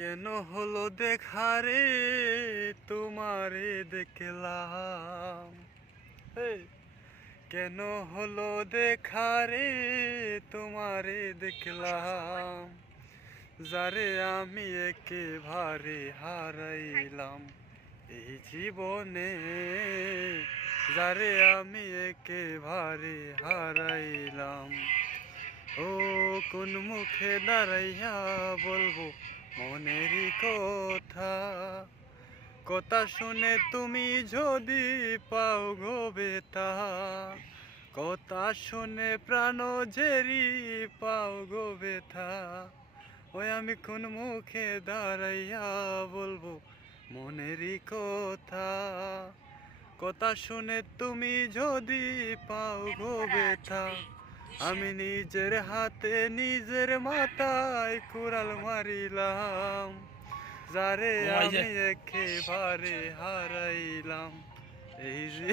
কেন হলো দেখারে তোমারে দেখলাম, কেন হলো দেখারে তোমারে দেখলাম, যারে আমি একেবারে হারাইলাম এই জীবনে, যারে আমি একেবারে হারাইলাম। ও কোন মুখে দাঁড়াইয়া বলবো মনেরই কথা, কথা শুনে তুমি যদি পাও গো বেতা, কথা শুনে প্রাণ ঝেরি পাও গো বেথা। ওই আমি কোন মুখে দাঁড়াইয়া বলবো মনেরই কথা, কথা শুনে তুমি যদি পাও গো বেথা। আমি নিজের হাতে নিজের মাথায় কুড়াল মারিলাম, যারে আমি একেবারে হারাইলাম এই যে